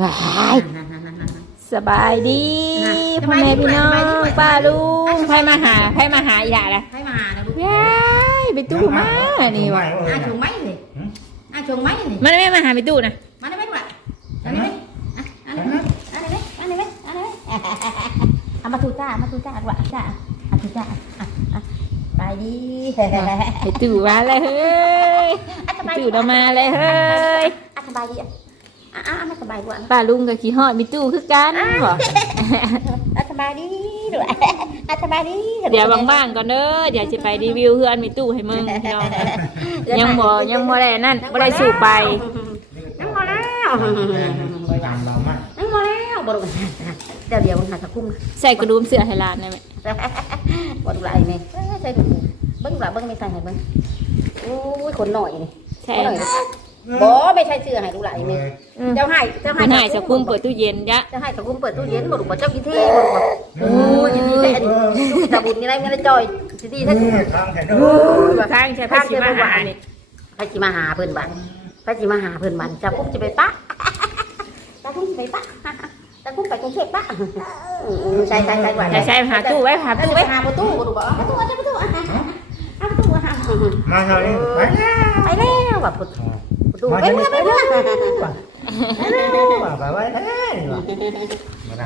ว้ายสบายดีพ่อแม่พี่น้องป้าลุงใครมาหาใครมาหาอีหล่ะล่ะให้มานะลูกย้ายไปตู้มานี่วะอาชงไหมนี่อาชงไหมนี่มันไม่มาหาไปตู้นะมาได้ไหมลูกอันนี้ไหมอันนี้ไหมอันนี้ไหมอันนี้ไหมอันนี้ไหมเอามาทูจ้ามาทูจ้าลูกจ้าอาทูจ้าไปดีไปตู้มาเลยเฮ้ยไปตู้เรามาเลยเฮ้ยอาสบายดี อะอะไม่สบายกว่าป้าลุงกับขี้หอดไปตู้คือกันบ่อาสบายดีด้วยอาสบายดีเดี๋ยวบ้างๆก่อนเด้อเดี๋ยวจะไปรีวิวเพื่อนไปตู้ให้มึงพี่น้องยังบ่ยังบ่ได้นั่นบ่ได้สู่ไปนั่งมาแล้วตามเรามากนั่งมาแล้วบรุษเดี๋ยวเดี๋ยวมันหาตะคุ้มใส่กระดุมเสื้อให้หลานได้ไหมบรุษไรนี่ใช่ดูเบิ้งหลังเบิ้งไม่ใส่ให้เบิ้งโอ้ยคนหน่อยนี่ใช่หน่อย บ่ไม่ใช่เสื้อให้ดูไหลนี่เจ้าให้เจ้าให้คุณหายจะคุ้มเปิดตู้เย็นยะเจ้าให้ตะคุ้มเปิดตู้เย็นบรุษบ่เจ้ากินเท่บรุษบ่โอ้ยยินดีแท้ดิตาบุญนี่ไรไม่ได้จอยสิดีแท้ทางแถวโอ้ยข้างใช่พักสิมาหานี่พระจิมาหาเพิ่นบันพระจิมาหาเพิ่นบันจะคุ้มจะไปปะจะคุ้มจะไปปะจะคุ้มไปกรุงเทพปะใช่ใช่ใช่กว่าแต่ใช่หาตู้ไว้หาตู้ตู้ไปไว้หาประตูประตูบอกประตูประตูประตูเอาประตูหามาเท่านี้ไปไปแล้วแบบประตูประตูไปเมื่อไปเมื่อว่าไปไว้แท้นี่ว่ะ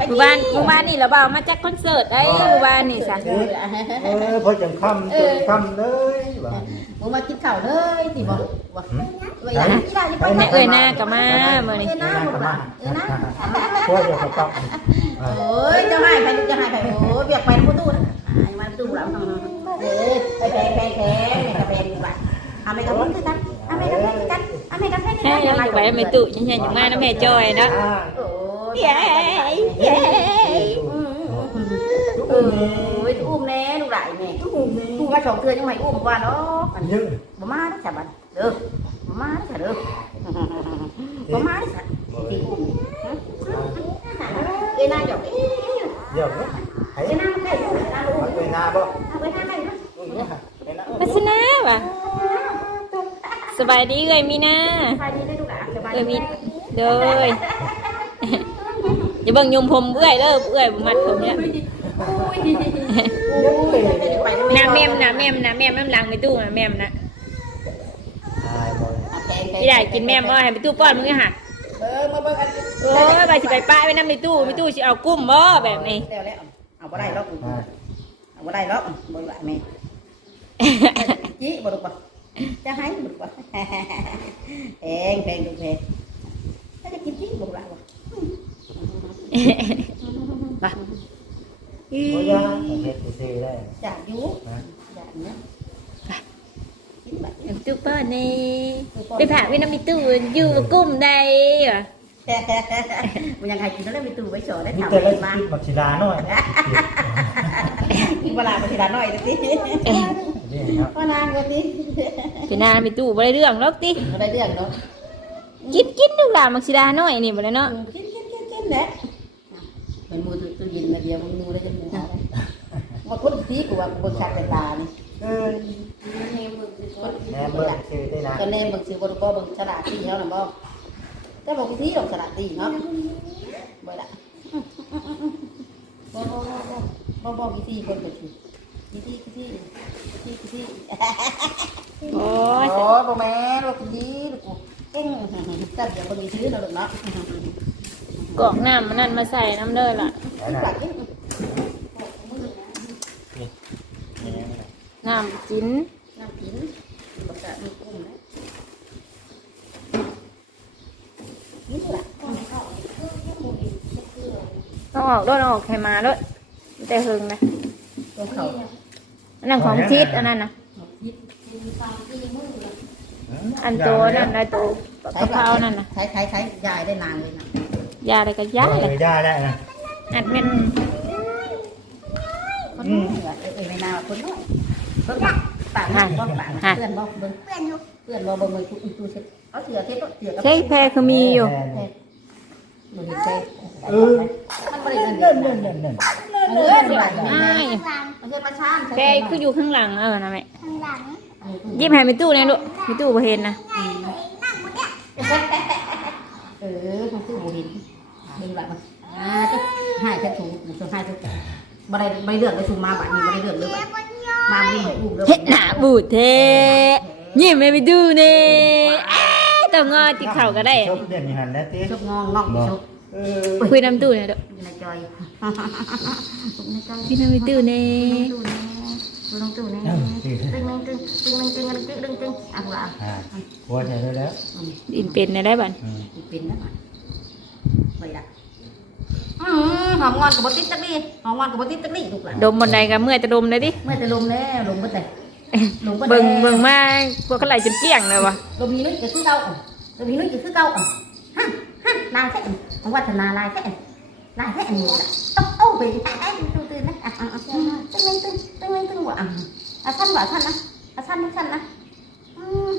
หมู่บ้านหมู่บ้านนี่เราเบามาจากคอนเสิร์ตไอ้หมู่บ้านนี่สะเออพอจังค่ำจนค่ำเลยว่ามึงมากินข้าวเลยสิบอกว่าเอ้ยนะที่ได้จะไปแม่เอ้ยหน้าก็มาเมื่อนี้เอ้ยนะหมดละเอ้ยนะพวกเดียวกับปั๊บโอ้ยจะให้ไปจะให้ไปโอ้ยเบียกไปประตูนะมาประตูหลังเอ้ยไปแพงแพงแพงกระเบนว่ะเอาไม่กระเบนคือกันเอาไม่กระเบนคือกัน เอาไม่กระเบนคือให้กันเราอยู่ไว้ไม่ตู้ยังไงอยู่มาน้ำแม่จอยนะโอ้ยเย้เย้เอออุ้มแน่ลูกหลานแม่อุ้มอุ้มมา สองเทือนยังไม่อุ้มว่าเนาะยืดบ่มาได้จ้ะบัดเด้อบ่มาได้จ้ะเด้อบ่มาได้จ้ะตีอุ้มเอ้ยนายหยอกเอ้ยเดี๋ยวนี้ให้เอ้ยนายมาใกล้ลูกนายลูกมาไปนาบ่เอาไปให้ไปนะพัชนะว่ะสบายดีเอ้ยมีนาไปดีได้ลูกหลานสบายเอ้ยมีเด้ออย่าเบิ่งยมผมเอ้ยเด้อเอ้ยบ่มัดผมเนี่ยน้ำแม่มน้ำแม่มน้ำแม่มน้ำลังไปตู้น้ำแม่มนะตายบ่อีได้กินแม่มบ่ให้ไปตู้ป้อนมึงอะค่ะเออมาเบิ่งกันโอ้ยไปสิไปป้ายไว้น้ำในตู้ในตู้สิเอากุ้มบ่แบบนี้แล้วแล้วเอาบ่ได้หรอกเอาบ่ได้หรอกบ่ละแม่จี้บ่ลูกบ่ จะให้บ่ลูกบ่แพงแพงลูกแพงถ้าจะกินจี้บ่ละบ่บ่ยาอๆได้อยากอยู่อยากนะกินแบบตู้ป้อนนี่ไปผ่าว้น้ำในตู้อยู่กับกุ้มได้เหรอมันยังไงกินแล้วมีตู้ไว้โชว์ได้มีทำแต่ละมาบักศิลาหน้อย กินเวลาไปทีละน้อยสิ นี่ครับว่านางก็สิสินานไปตู้บ่ได้เรื่องหรอกติไม่ได้เรื่องเนาะกินกินลูกหลานมักสิดาน้อยนี่บ่ได้เนาะกินกินกินกินแหละเป็นมือตู้เย็นมาเดียวมือได้จะมือมาคนทีกูว่ากูชักเป็นตานี่เออคนแหน่เบิ่งซื่อได้นะคนเน่บางสื่อบางก็บางฉลาดตีเขาหน่ะบ่แต่บางทีเราฉลาดตีเนาะบ่ละบ่บ่บ่บ่กี่ทีคนกี่ ทีกี่ทีกี่ทีกี่ทีกี่โอ้ยโอ้ยยบ่แม่นว่ากี่ทีลูกเก่งตัดอย่างบางทีเราลูกเนาะกอกน้ำมันนั่นมาใส่น้ำเด้อล่ะจัดนี่น้ำจิ้นน้ำกินบักกะมีกุ้งนะนี่แหล่ะต้องออกด้วยต้องออกไขมาด้วยแต่หึงนะตัวเขา นนั้นของทิศอันนั้นนะอันตัวนั่นได้ตัวกะเพรานั่นนะใช้ใช้ใช้ยายได้นานเลยนะยาอะไรก็ยาเอเลยอยาได้นะอัดเม็ดคนน้อยเอ้ยไม่น่าคนน้อยคนน้อยปากห่างก็ปากเพื่อนบ่เบิ่งเพื่อนอยู่เพื่อนบ่เบิ่งมือตู้ตู้เช็ดเอาเสือเช็ดเสือกับเค้กแพรคือมีอยู่ บริเตเออมันบริเตเดินเดินเดินเดินเออเดินง่ายมันจะประชานแกคืออยู่ข้างหลังเออนะแม่ข้างหลังยิ้มให้มีตู้เนี่ยลูกมิตู้บ่เหินนะเออมีตู้บ่เหินเห็นแบบมันอ่าจะหายจะถูกจะหเยจะบริบริเดือดไปถูกมาแบบนี้บริเดือดเลยแบบมาบูดบูดเลยหนาบูดเทยิ้มให้มีตู้เนี่ยายต้องงอติเข่าก็ได้ ชกเด่นนี่หันแล้วติชกงองงอกชกเออคุยน้ำตู้เนี่ยเด้อในจอยในจอยคุยน้ำไปตู้เน่ตู้แน่ดูน้องตู้แน่ตึงตึงตึงตึงตึงตึงตึงตึงอะว่าอ่าหัวใจได้แล้วดินเป็นได้บัดอืมเป็นนะไม่ละอืมหอมงอนกับบติดตักนี่หอมงอนกับบติดตักนี่ถูกละดมบนใดก็เมื่อยจะดมเลยดิเมื่อจะลมแล้วลมก็แต่ ลมก็เบิ่งเบิ่งมาพวกเขาไหลจนเกลี้ยงเลยวะ ลมนี้นุ้ยจะคือเก่าลมนี้นุ้ยจะคือเก่าฮะฮะลายแท้ของวัฒนาลายแท้ลายแท้อันนี้ละต้องเอาไปตื่นตื่นนะอะอะอะตึ้งตึ้งตึ้งตึ้งตึ้งว่ะอะท่านว่ะท่านนะอะท่านท่านนะอืม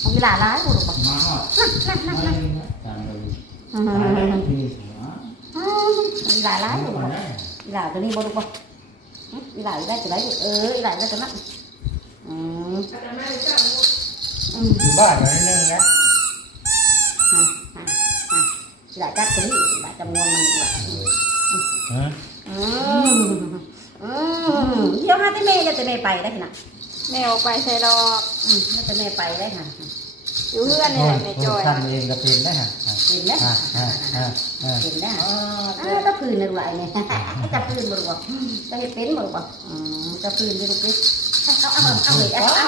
เอาเวลาล้ายหมดหรอกมาฮอดนั่นนั่นมานั่นเลยนะตามเลยอืมตายแล้วพี่เนาะอืมเวลาล้ายหมดหรอกอีหลาตัวนี้บ่ลูกบ่หึอีหลาได้ตัวไหนเอออีหลาได้ตัวนั้น อืมอืมอยู่บ้านอยู่นิดนึงนะฮะฮะฮะอีหลาจัดตัวนี้อีหลาจำนวนมันอีหลาฮะอืมอืมเดี๋ยวหาแต่แม่จะแต่แม่ไปได้ขนาดแม่ออกไปใส่ดอกอืมถ้าแต่แม่ไปได้ค่ะอยู่เพื่อนนี่แหละแม่จอยท่านเองก็เป็นได้ฮะอ่าเห็นไหมอ่าอ่าอ่าอ่าเห็นได้อ๋อถ้าพื้นในรูไหลเนี่ยให้จับพื้นบ่ลูกบ่จะให้เป็นบ่ลูกบ่อืมจับพื้นดูลูกดิเอา เอาเอาเอาเอาเอา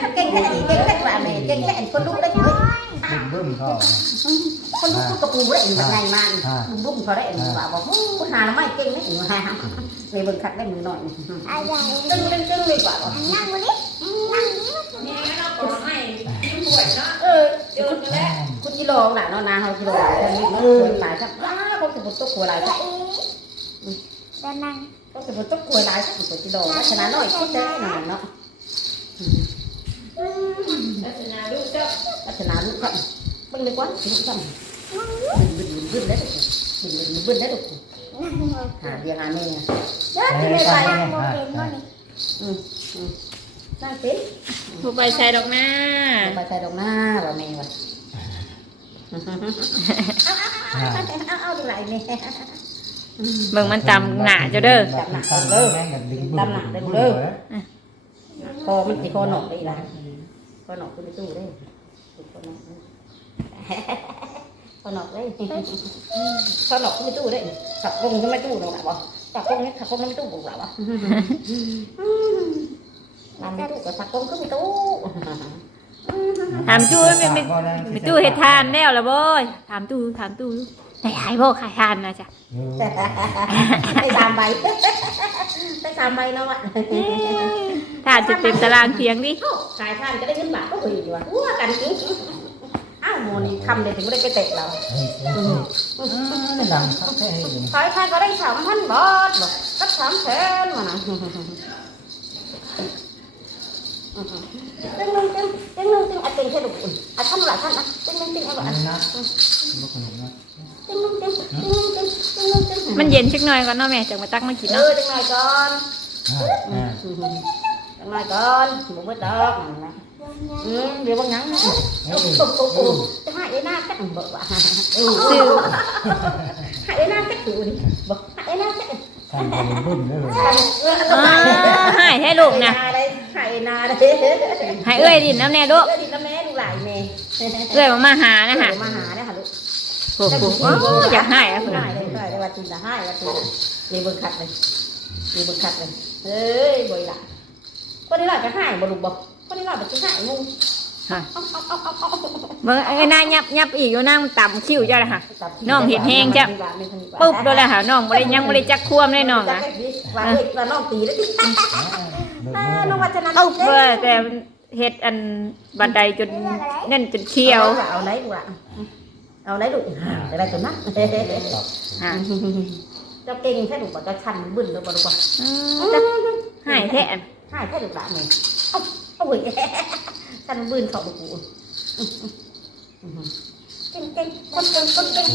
เอเก่งแค่นี้เก่งแค่กว่าแม่เก่งแค่คนลูกได้เฮ้ยบึ้มบึ้มเขาคนลูกกระปูได้ยังไงมันบุ้มบุ้มเขาได้ยังว่าบอกกูหาแล้วไม่เก่งได้ยังไงเลยเบิ่งขัดได้มือหน่อยตึ้งตึ้งตึ้งเลยกว่าบอกนั่งบนนี้นั่งนี้เออเดี๋ยวคุณกิโลหน่ะเนาะนาเขากิโลหลายท่านนี่มันควรหลายครับอ้าเขาจะบุตรตัวหลายครับจะนั่ง ก็จะบดต้องกลัวร้ายสักกี่ากิโลวัฒนาน้อยก็ได้หน่อยเนาะวัชนะลูกก็วัฒนาลูกก็บึ้งเลยกว่าลูกก็บึ้งบึ้งบึ้งได้ดุบึ้งบึ้งบึ้งได้ดุหาเบียร์หาเมีย์ได้ไม่ไปอืมอืมนั่งเป็นผู้ไปชายดอกหน้าไปชายดอกหน้าว่าเมียวะเอาเอาเอาดูไหลเนี่ย เบิ่งมันจำหน้าเจ้าเด้อจับหนักเด้อแม่งกันดึงบึ้มบึ้มเด้อคอมันสิคอหนอกได้ละคอหนอกขึ้นในตู้ได้คอหนอกคอหนอกได้คอหนอกขึ้นในตู้ได้ขับกงขึ้นในตู้ตรงไหนบ่ขับกงนี่ขับกงในตู้บุกหรอวะนำในตู้ก็ขับกงขึ้นในตู้ถามจู้ไม่ไม่ไม่จู้เฮ็ดทานแล้วล่ะบ่ยถามตู้ถามตู้ ได้หายบ่ขายทานนะจ๊ะไปสามใบไปสามใบเนาะวะทานจะเต็มตารางเสียงดิขายท่านจะได้เงินบาทก็คุยอยู่ว่ะว้ากันจริงอ้าวโมนี่ทำเลยถึงไม่ได้ไปเตะเราไม่ดังครับแค่ให้ดูขายท่านก็ได้สามพันบาทบอกก็สามแสนมานะตึ้งนึงตึ้งตึ้งนึงตึ้งอะตึ้งแค่ดุอุ่นอะท่านหละท่านอะตึ้งนึงตึ้งเอาหละนี่นะลูกขน มนะตึ้งนึงตึ้งตึ้งนึงตึ้งตึ้งนึงตึ้งมันเย็นสักหน่อยก่อนเนาะแม่จังมาตักมากินเอเนาะอตึ้งหน่อยก่อนอ่าอ่าตึ้งหน่อยก่อนบุกไปดอกนะอืมเดี๋ยวบางอย่างนะเอโอ้อโหโอ้โหจะหายได้หน้าแค่เบิกว่ะเออซื้อหายได้หน้าแค่ดูดิบอกหายได้หน้าแค่ท่านเป็นบึ้มเด้ออ่าหายให้ลูกนะได้หายนาได้ให้เอ้ยดินน้ำแน่ลูกเออดิน้ำแม่ดูหลายแม่ เอ้ยมามาหานะฮะมาหาได้ค่ะลูก โอ้โหอยากให้อะคุณหายได้ได้ว่าจินละใหายว่าจินเลยเบิ่งขัดเลยเลยเบิ่งขัดเลยเอ้ยบ่อยละคนนี้หล่ะจะใหายบ่ลูกบ่คนนี้หล่ะจะหายงงเมื่อไอ้นายยับยับอีกอยู่นั่งต่ำคิ้วจ้ะค่ะน้องเห็นแห้งจ้ะปุ๊บโดนแล้วค่ะน้องบ่ได้ยังบ่ได้จักควมเลยน้องนะว่าเฮ้ยว่าน้องตีแล้วน้องวัฒนาปุ๊บเว้ยแต่เฮ็ดอันบันไดจนนั่นจนเขียวเอาไหนดูละ เอาไหนดูจะได้ตัวนั้นครับอ่าเจ้าเก่งแค่ดูบ่เจ้าชันมันบึ้นแล้วบ่รู้ป่ะอืมจะหายแท้อันหายแค่ดูละแม่เอาเอาเว้ยชันมันบึ้นเขาดูกูเก่งเก่งคนเก่งคนเก่ง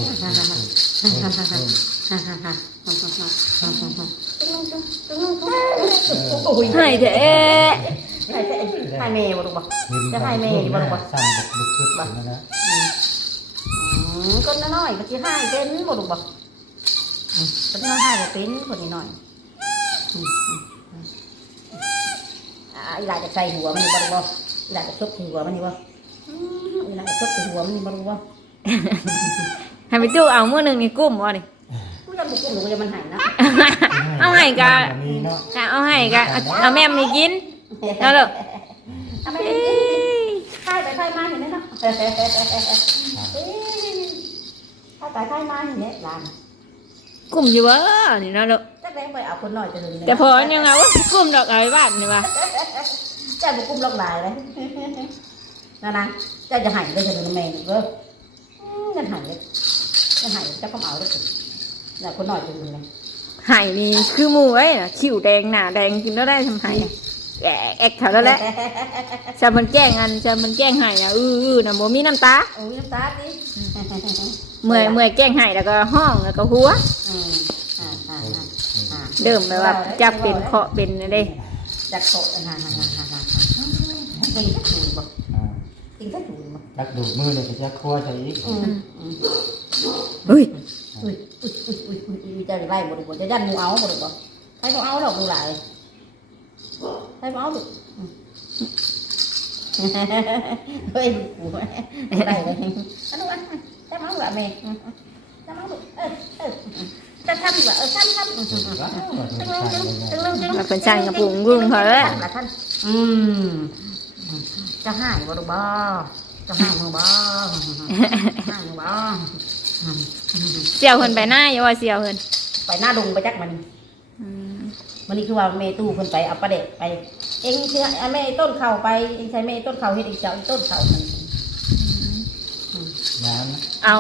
โอ้ยหายแท้ให้ให้แม่บ่รู้ป่ะสั่นบุกบุกขึ้นนะอืมม คนน้อยๆก็สิให้เป็นบ่ลูกบ่อืมคนน้อยให้ก็เป็นคนน้อยๆอืมอืมอืมอ่าอีหลาจะใส่หัวมันนี่บ่ลูกบ่อีหลาจะชกที่หัวมันนี่บ่อืมอีหลาจะชกที่หัวมันนี่บ่ลูกบ่ให้ไปตู้เอามื้อหนึงนี่กุ้มบ่นี่มันจะบุกหนูจะมันหายนะเอาให้กะมีเนาะกะเอาให้กะเอาเอาแม่มนี่กินเอาลูกทำไมเอ้ยใช่ไปใช่มาเห็นไหมเนาะ เอ้ยใช่ไปใช่มาเห็นไหมหลานกุ้มอยู่บ่นี่เนาะลูกจักแดงไปเอาคนหน่อยจะถึงแต่พอยังไงว่ากุ้มดอกอะไรบ้านนี่ว่าเจ้าบุกกุ้มลอกลายเลยนั่นนะเจ้าจะหายเลยจะเป็นแมงเว้ยเงินหายเลยเงินหายเจ้าก็เอาเลยน่ะคนหน่อยจะถึงเลยไห่นี่คือหมูไอ้น่ะคิ้วแดงหน้าแดงกินแล้วได้ทำไห้แอะแอกเขาแล้วแหละจะมันแกล้งอันจะมันแกล้งไห้น่ะอื้ออื้อน่ะบ่มีน้ำตาโอ้ยน้ำตาดิ เมื่อยเมื่อยแกล้งไห้แล้วก็ห้องแล้วก็หัว อืมอ่าอ่าอ่าเดิมแบบว่าจับเป็นเคาะเป็นเด้จักโตะฮ่าฮ่าฮ่าฮ่าฮ่ากินสักถูบ่อ่ากินสักถูบ่ดักดูดมือเลยก็จะครัวใส่อีกอืมอืมเฮ้ยอุ้ยอุ้ยอุ้ยอุ้ยอุ้ยอุ้ยจะไล่บ่ดีบ่จะยันหมูเอาบ่ดีบ่ใครบ่เอาดอกดูหลายใครบ่เอาลูกอืมเฮ้ยกูได้เลยอันนู้น จะมาลูกแม่จะมาลูกเออเออจะทำดีกว่าเออทำทำว้าวว่าจะจังใส่เลยเลยจังเลยจังเลยมาเป็นช่างกับปุงกุ้งเขาแล้วท่านอืมจะหายบ่ลูกบ่จะหายมือบ่หายมือบ่เสี่ยวเพิ่นไปหน้าอย่าว่าเสี่ยวเพิ่นไปหน้าดงไปจักมันอืมมันนี่คือว่าเมตู้เพิ่นไปเอาประเด็กไป เองเชื่อเอาแม่ต้นเข่าไปเองใช้แม่ต้นเข่าเฮ็ดอีกเจ้าอีต้นเข่ามันน้ เอา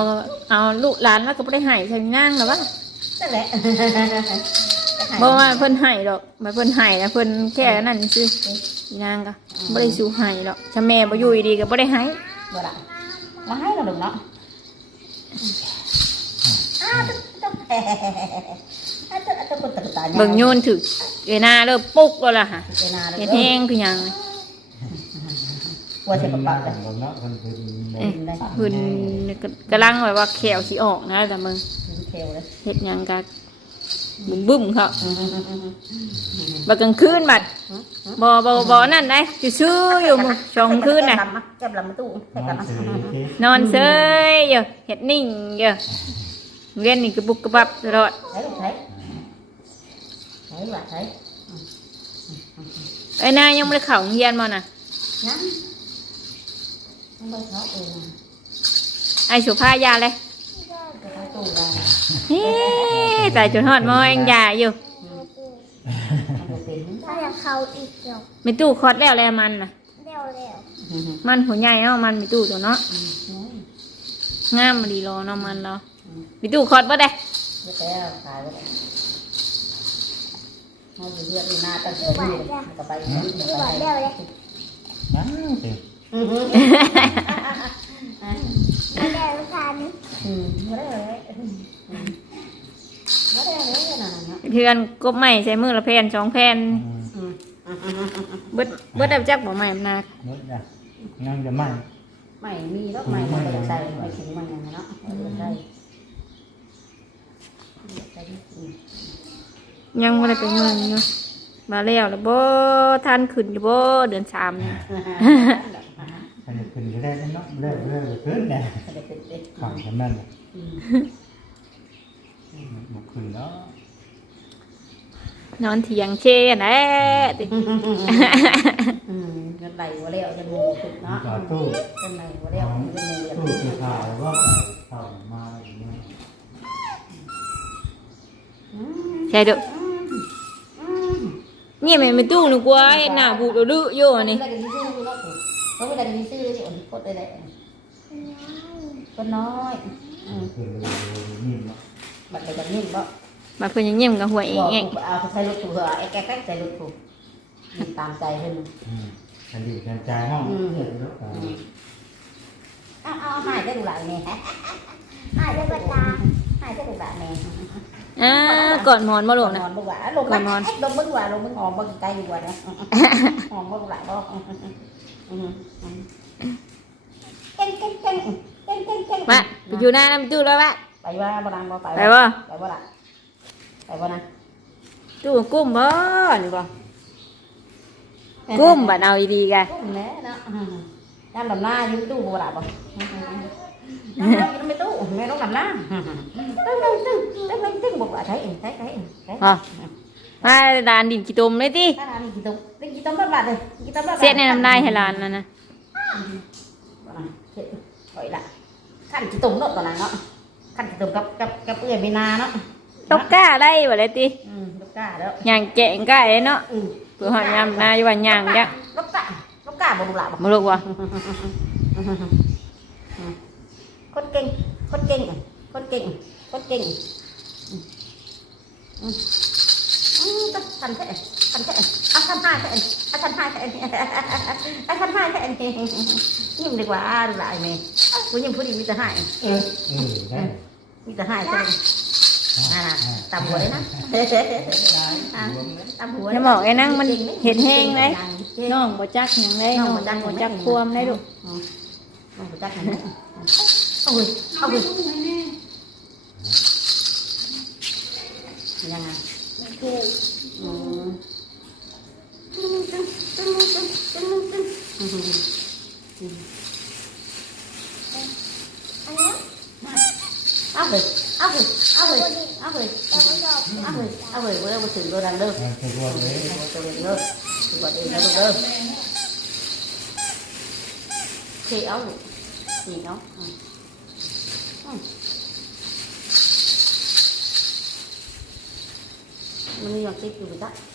เอาลูกหลานแล้วก็บ่ได้ให้ใส่นางหรอวะนั่นแหละบ่ว่าเพิ่นให้ดอกมาเพิ่นให้แล้วเพิ่นแค่นั้นซื่ออีนางก็บ่ได้สู้ให้ดอกถ้าแม่บ่อยู่ดีๆก็บ่ได้ให้บ่ละมาให้เราดอกเนาะอ้าวต้องอ้าวต้องต้องคนตะกตาเบิ่งโยนถึกเอยหน้าเริ่มปุกแล้วล่ะค่ะเจนาเลยเฮ็ดแห้งคือหยัง กลัวจะกระปักเลยำเนาะคนเป็นเอ้ยเพิ่นก็กำลังแบบว่าแขวสิออกนะแต่มึงเทวเลยเฮ็ดหยังก็บึ้มบึ้มๆเขาบัดกลางคืนบัดบ่บ่บ่นั่นได้ซื่อๆอยู่มื้อสองคืนน่ะแก้มลำมาตู้ใส่กันนะนอนเซยอยู่เฮ็ดนิ่งอยู่เวียนนี่กระบุกกระบับตลอดใช้ลูกใช้ใช้ว่าใช้ไอ้นายยังบ่ได้เข้าโรงเรียนบ่น่ะงั้นต้อง ไปเขาเองไอ้สุภายาเลยไปเขาตู้ได้เฮ้ตายจนฮอดมอยังยาอยู่มันเป็นถ้าอยากเขาอีกเดี๋ยวมีตู้คอดแล้วแลมันน่ะ เร็วเร็วมันหัวใหญ่เนาะมันมีตู้ตัวเนาะงามมาดีรอเนาะมันเนาะมีตู้คอดบ่ได้ไม่แต่ขายไว้เขาอยู่เพื่อนอยู่หน้าตั้งแต่ที่ก็ไปคือบอกเร็วเลยน้ำเต็มอืมไม่ได้ลูกค้านี่อืมไม่ได้ เลยไม่ได้เลยนะนะเพื่อนกบใหม่ใช้มือละแผ่นสองแผ่นอืมเบิดเบิดได้จักบ่ใหม่นาเนื้อจ้ะงั้นจะไม่ไม่มีแล้วไม่ไม่ใส่ไม่ถึงมันอย่างนั้นเนาะใส่ใส่ยังบ่ได้ไปเมืองอยู่มาแล้วแล้วบ่ทันขึ้นอยู่บ่เดือนสามนี่ อันนี้ขึ้นก็ได้เนาะเรื่อยเรื่อยขึ้นเนี่ยขังกันนั่นแหละบุกขึ้นแล้วนอนเถียงเช่แหละติอืมกันไหลหัวเลี้ยวจะมูขึ้นเนาะจอดตู้กันไหลหัวเลี้ยวจะมูตู้สีขาวก็เข้ามาอย่างนี้ใช่ด้อนี่แม่ไม่ตู้หนึกว่าเฮ็ดหน้าบูดเอาดื้ออยู่อัน นี่ได้กันที่ซื้อเนาะเขาไม่ได้กันที่ซื้อที่อ่อนกดได้เลยก็น้อยอืมขึ้นเลยนิ่มเนาะบัดไปกันนิ่มบ่มาเพิ่นยังเยี่ยมกับหัวเองเองเอาใส่รถถูกเหรอไอ้แก๊กใส่รถถูกตามใจเพิ่นอืมอันนี้กันใจห้องเห็นแล้วเอาเอาหายได้ดูหลายแม่หายได้กระตาหายได้ดูหลายแม่อ่าก่อนหมอนบ่ลงนะนอนบ่ว่าลงก่อนนอนลงบ่ว่าลงมึงหอมบ่ใกล้อยู่ว่านะหอมบ่หลายบ่ เก่งเก่งเก่งเก่งเก่งเก่งมาไปอยู่หน้าน้ำตู้แล้ววะไปว่าบ่นางบ่ไปไปบ่ไปบ่ล่ะไปบ่นะตู้กุ้มบ่นี่บ่กุ้มบัดเอาอีดีกะกุ้มแน่เนาะยามดำหน้าอยู่ตู้บ่ล่ะบ่น้ำน้ำไม่ตู้แม่ต้องดำหน้าตึ้งตึ้งตึ้งตึ้งตึ้งตึ้งบอกว่าใช้เองใช้ใช้เองใช้อ๋อ มาดานดินกี่ตุ่มเลยติถ้าร้านนี้กี่ตุ้มเป็นกี่ตุ้มบาทเลยกี่ตุ้มบาทเสียในน้ำลายให้หลานนั่นนะเสร็จปล่อยละขั้นกี่ตุ้มเนาะตอนนั้นเนาะขั้นกี่ตุ้มกับกับกับเอื้อยไม่นาเนาะตกกล้าได้บ่เลยติอืมลูกกาแล้วย่างแกงก้าไอ้เนาะอืมเพื่อหอยยำนาอยู่ว่าย่างจักลูกกาลูกกาบ่ดูละบ่มาลูกบ่คนเก่งคนเก่งค ทันห้าแค่อะทันห้าแค่ยิ้มดีกว่าดูละไอ้เมย์กูยิ้มผู้ดีมีแต่ให้เออเออได้มีแต่ให้ใช่ไหมอ่าตำหัวเลยนะอ่าตำหัวอย่าบอกไอ้นั่งมันเห็นแห้งเลยน้องบ่จักหยังได้น้องบ่จักบ่จักควมได้ลูน้องบ่จักเอาเว้ยเอาเว้ยยังไงอืมเอาเว้ยเอาเว้ยเอาเว้ยเอาเว้ยเอาเว้ยเอาเว้ยเอาเว้ยเว้ยมาถึงโดนันเด้อมันจะรวมเลยตัวเองเด้อตัวเองนะลูกเด้อขี่เอาลูกน่อาอืมอืมมันมีอย่างติดอยู่จ้ะใช่บ่าใช่ใช่อีลาจะอีลาจะให้นะเอออีลาจะได้ ดีกว่าเอาเอาดีกว่าเดี๋ยวให้ให้เทให้ตู้เทนางเลยไม่ไ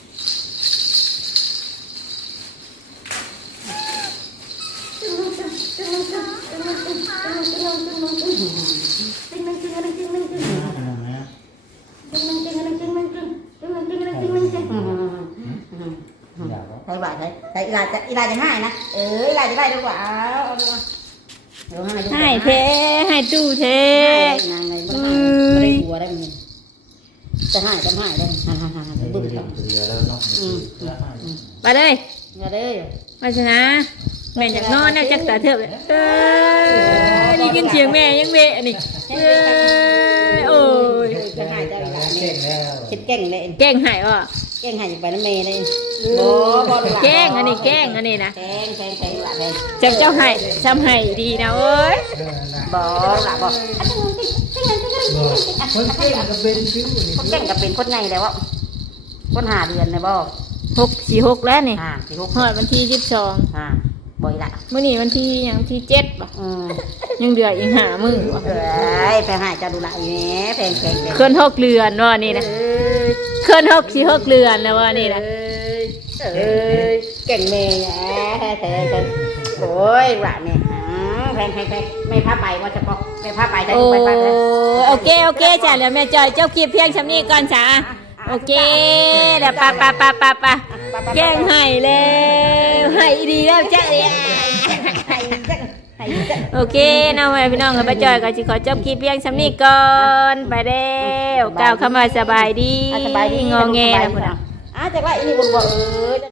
ด้หัวได้มึงจะให้จะให้ได้ฮ่าฮ่าฮ่าไปเบื่บึ้องเขาเบื่อ แล้วเนาะไปเลยอย่าเด้อมาชนะแม่อยากนอนแน่จักตาเถิบเลยเอ้ยได้ยินเสียงแม่ยังเวะนี่เอ้ยโอ้ยจะให้เจ้าอีหลานเก่งแล้วคิดเก่งเลยแกล้งหายอะเก่งให้ไปน้ำเมย์เลยบ่บ่ดูหลานแกล้งอันนี้แกล้งอันนี้นะแกงแกงแกงหลานเลยจำเจ้าให้จำให้ดีนะเอ้ยเออนะบ่หลานบ่คนเก่งก็เป็นชื่อนี่คนเก่งก็เป็นคนไงแล้ววะคนหาเดือนเลยบ่หกสี่หกแล้วนี่อ่าสิหกหอดวันที่ยี่สิบสองอ่า บ่อยละมื่อนี้วันที่หยังที่เจ็ดป่ะอืมยังเดืออีกหามือป่ะเอ้ยไปหาเจ้าดูหลานแหมแพงแพงแพงเคลื่อนหกเรือนว่านี่นะเอ้ยเคลื่อนหกสี่หกเรือนแล้วว่านี่นะเอ้ยเอ้ยเก่งเมย์แหมแต่แต่โอ้ยหลานเนี่ยอืมแพงแพงแพงไม่พาไปว่าเฉพาะไม่พาไปได้โอ้ไปไปเลยโอเคโอเคจ้ะเดี๋ยวแม่จอยเจ้าคลิปเพียงชำนี้ก่อนจ้ะโอเคเดี๋ยวปะปะปะปะปะ แจ้งให้แล้วให้ดีแล้วจ้ะเลยไห้จังไห้จังโอเคน้องแม่พี่น้องกับป้าจอยก็สิขอจบคลิปเพียงชำนี้ก่อนไปแล้วก้าวเข้ามาสบายดีสบายดีงอแงนะดีพุ่นอะน่ะอะจากไรนี่บุญบ่เออ